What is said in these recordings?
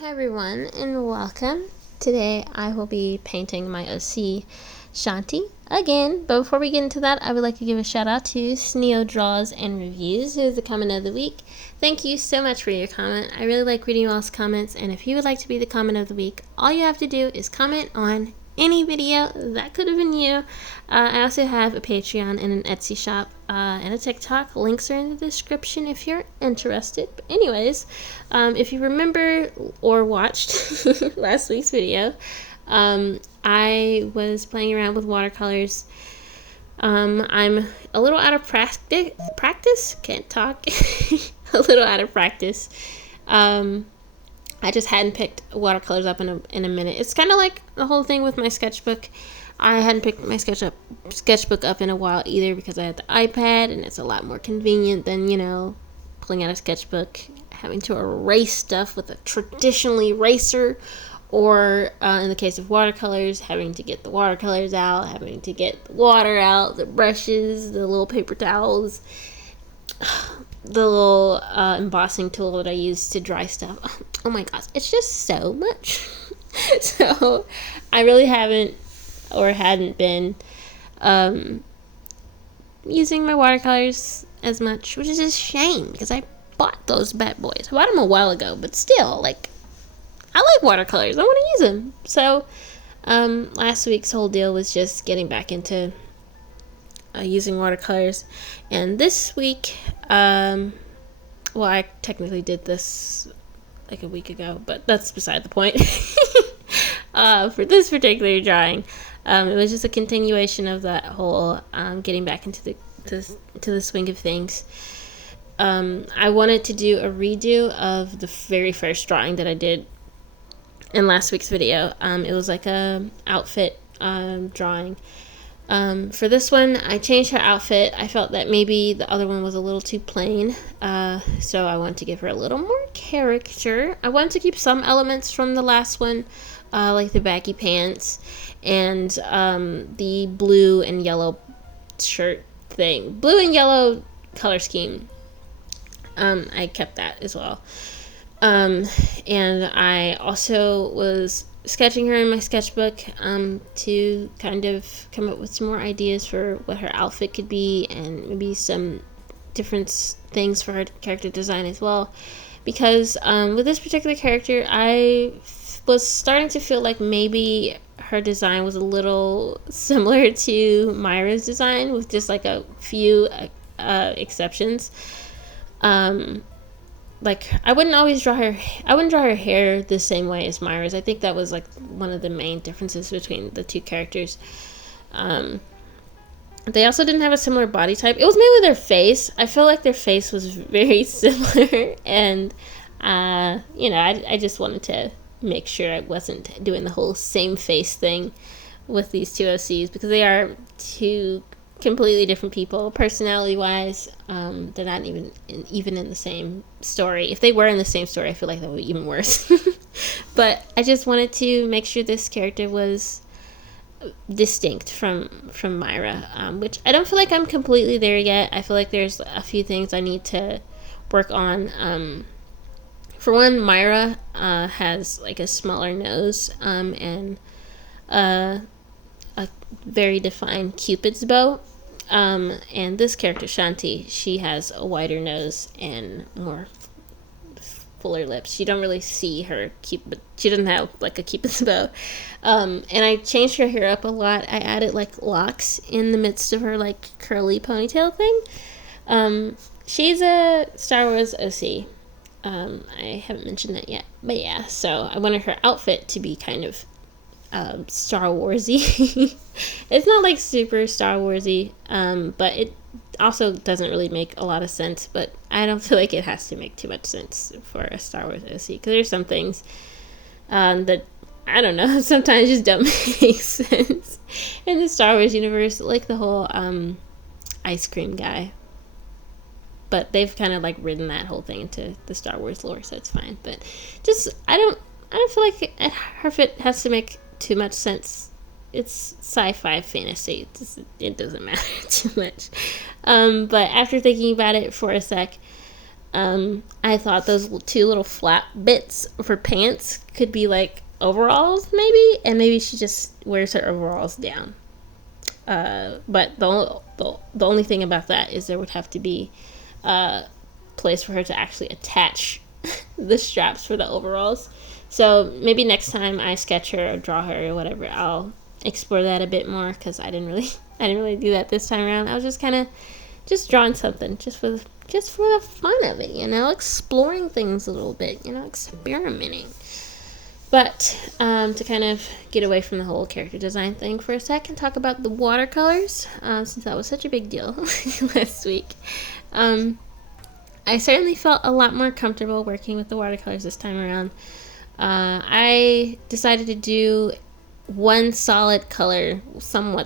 Hi everyone and welcome. Today I will be painting my OC Shauntii again, but before we get into that, I would like to give a shout out to Sneo Draws and Reviews, who is the comment of the week. Thank you so much for your comment. I really like reading y'all's comments, and if you would like to be the comment of the week, all you have to do is comment on any video. That could have been you. I also have a Patreon and an Etsy shop and a TikTok. Links are in the description if you're interested. But anyways, if you remember or watched last week's video, I was playing around with watercolors. I'm a little out of practice. Can't talk. A little out of practice. I just hadn't picked watercolors up in a minute. It's kind of like the whole thing with my sketchbook. I hadn't picked my sketchbook up in a while either, because I had the iPad and it's a lot more convenient than, pulling out a sketchbook, having to erase stuff with a traditional eraser, or in the case of watercolors, having to get the watercolors out, having to get the water out, the brushes, the little paper towels, the little embossing tool that I use to dry stuff. Oh my gosh, it's just so much. So I really hadn't been using my watercolors as much, which is a shame because I bought those bad boys. I bought them a while ago, but still, I like watercolors. I want to use them. So last week's whole deal was just getting back into using watercolors, and this week, I technically did this like a week ago, but that's beside the point. For this particular drawing, it was just a continuation of that whole getting back into the swing of things. I wanted to do a redo of the very first drawing that I did in last week's video. It was like a outfit drawing. For this one, I changed her outfit. I felt that maybe the other one was a little too plain, so I wanted to give her a little more character. I wanted to keep some elements from the last one, like the baggy pants and the blue and yellow shirt thing. Blue and yellow color scheme. I kept that as well. And I also was sketching her in my sketchbook to kind of come up with some more ideas for what her outfit could be, and maybe some different things for her character design as well, because with this particular character, I was starting to feel like maybe her design was a little similar to Myra's design, with just like a few exceptions. I wouldn't draw her hair the same way as Myra's. I think that was like one of the main differences between the two characters. They also didn't have a similar body type. It was mainly their face. I feel like their face was very similar, and I just wanted to make sure I wasn't doing the whole same face thing with these two OCs, because they are two completely different people personality wise. They're not even in the same story. If they were in the same story, I feel like that would be even worse. But I just wanted to make sure this character was distinct from Myra, which I don't feel like I'm completely there yet. I feel like there's a few things I need to work on. For one, Myra has like a smaller nose and a very defined Cupid's bow. And this character, Shauntii, she has a wider nose and more fuller lips. You don't really see her Cupid. She doesn't have like a Cupid's bow. And I changed her hair up a lot. I added like locks in the midst of her like curly ponytail thing. She's a Star Wars OC. I haven't mentioned that yet, but yeah. So I wanted her outfit to be kind of Star Warsy. It's not like super Star Warsy, but it also doesn't really make a lot of sense. But I don't feel like it has to make too much sense for a Star Wars OC, because there's some things that, I don't know, sometimes just don't make sense in the Star Wars universe, like the whole ice cream guy. But they've kind of like written that whole thing into the Star Wars lore, so it's fine. But just I don't feel like her fit has to make too much sense. It's sci-fi fantasy. It doesn't matter too much. But after thinking about it for a sec, I thought those two little flap bits for pants could be like overalls, maybe, and maybe she just wears her overalls down. But the only thing about that is there would have to be a place for her to actually attach the straps for the overalls. So maybe next time I sketch her or draw her or whatever, I'll explore that a bit more, because I didn't really do that this time around. I was just kind of just drawing something just for the fun of it, exploring things a little bit, experimenting. But to kind of get away from the whole character design thing for a sec and talk about the watercolors, since that was such a big deal last week. I certainly felt a lot more comfortable working with the watercolors this time around. I decided to do one somewhat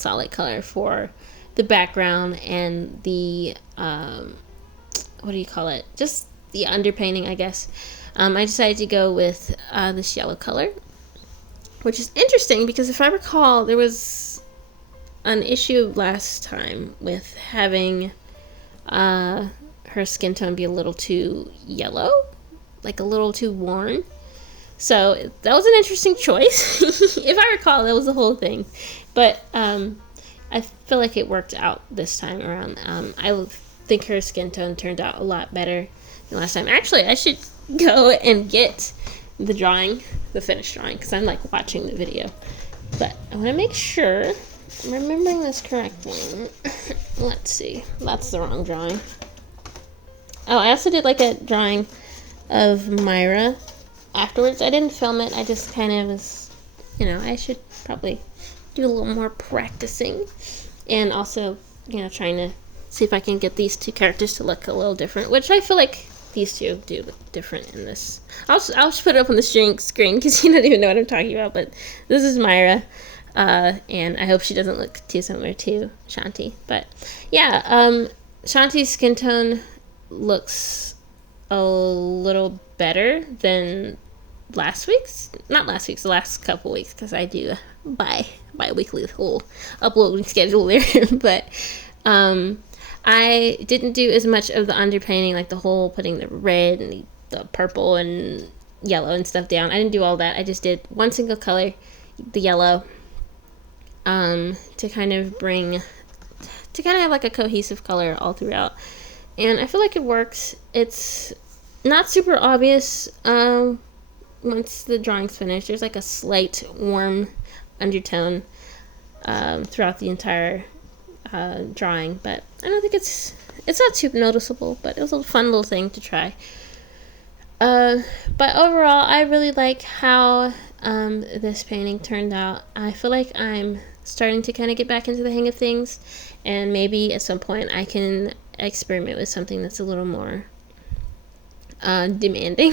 solid color for the background and the, what do you call it? Just the underpainting, I guess. I decided to go with this yellow color, which is interesting because if I recall, there was an issue last time with having her skin tone be a little too yellow, like a little too worn. So that was an interesting choice. If I recall, that was the whole thing. But I feel like it worked out this time around. I think her skin tone turned out a lot better than last time. Actually, I should go and get the finished drawing, because I'm like watching the video. But I want to make sure I'm remembering this correctly. Let's see. That's the wrong drawing. Oh, I also did like a drawing of Myra afterwards. I didn't film it. I just kind of was, I should probably do a little more practicing. And also, trying to see if I can get these two characters to look a little different, which I feel like these two do look different in this. I'll just put it up on the screen because you don't even know what I'm talking about. But this is Myra, and I hope she doesn't look too similar to Shauntii. But yeah, Shauntie's skin tone looks a little better than the last couple weeks, because I do bi-weekly whole uploading schedule there. But I didn't do as much of the underpainting, like the whole putting the red and the purple and yellow and stuff down. I didn't do all that. I just did one single color, the yellow, to kind of have like a cohesive color all throughout. And I feel like it works. It's not super obvious once the drawing's finished. There's like a slight warm undertone throughout the entire drawing, but I don't think it's not too noticeable, but it was a fun little thing to try. But overall, I really like how this painting turned out. I feel like I'm starting to kind of get back into the hang of things, and maybe at some point I can experiment with something that's a little more demanding,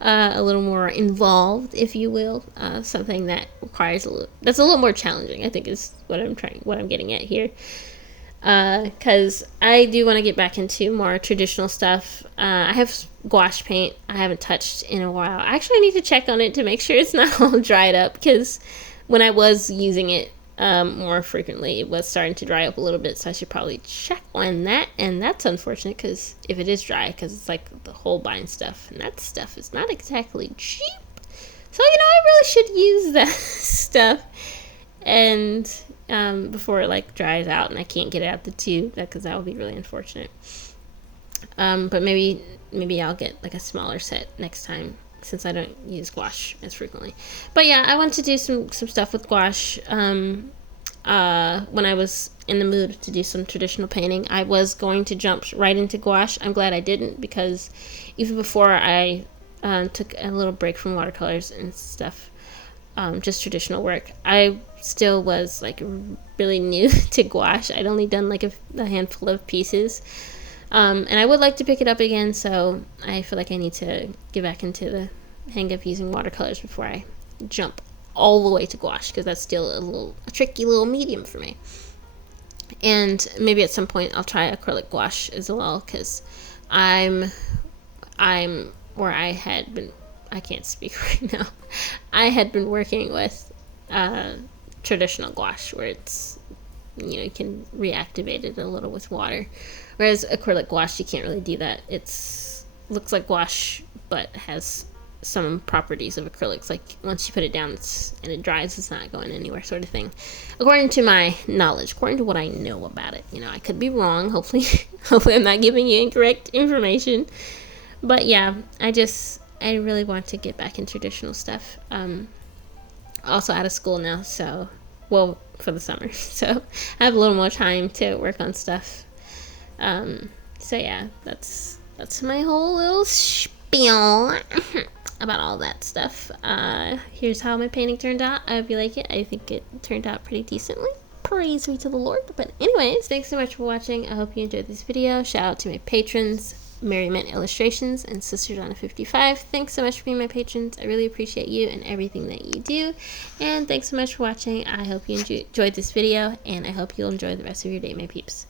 a little more involved, if you will, something that requires that's a little more challenging, I think, is what I'm getting at here. Because I do want to get back into more traditional stuff. I have gouache paint I haven't touched in a while. Actually, I need to check on it to make sure it's not all dried up, because when I was using it more frequently, it was starting to dry up a little bit, so I should probably check on that. And that's unfortunate, because if it is dry, because it's like the Holbein stuff, and that stuff is not exactly cheap. So, I really should use that stuff and before it like dries out and I can't get it out the tube, because that would be really unfortunate. But maybe I'll get like a smaller set next time, since I don't use gouache as frequently. But yeah, I want to do some stuff with gouache. When I was in the mood to do some traditional painting, I was going to jump right into gouache. I'm glad I didn't, because even before I took a little break from watercolors and stuff, just traditional work, I still was like really new to gouache. I'd only done like a handful of pieces. And I would like to pick it up again, so I feel like I need to get back into the hang of using watercolors before I jump all the way to gouache, because that's still a tricky little medium for me. And maybe at some point I'll try acrylic gouache as well, because I'm where I can't speak right now. I had been working with traditional gouache, where it's you know, you can reactivate it a little with water. Whereas acrylic gouache, you can't really do that. It's looks like gouache, but has some properties of acrylics. Like once you put it down and it dries, it's not going anywhere, sort of thing. According to my knowledge, according to what I know about it, you know, I could be wrong. Hopefully, hopefully I'm not giving you incorrect information. But yeah, I really want to get back in traditional stuff. Also out of school now, so, well, for the summer, so I have a little more time to work on stuff. So yeah, that's my whole little spiel about all that stuff. Here's how my painting turned out. I hope you like it. I think it turned out pretty decently. Praise be to the Lord. But anyways, thanks so much for watching. I hope you enjoyed this video. Shout out to my patrons, Mary Mint Illustrations and Sister Donna 55. Thanks so much for being my patrons. I really appreciate you and everything that you do. And thanks so much for watching. I hope you enjoyed this video, and I hope you'll enjoy the rest of your day, my peeps.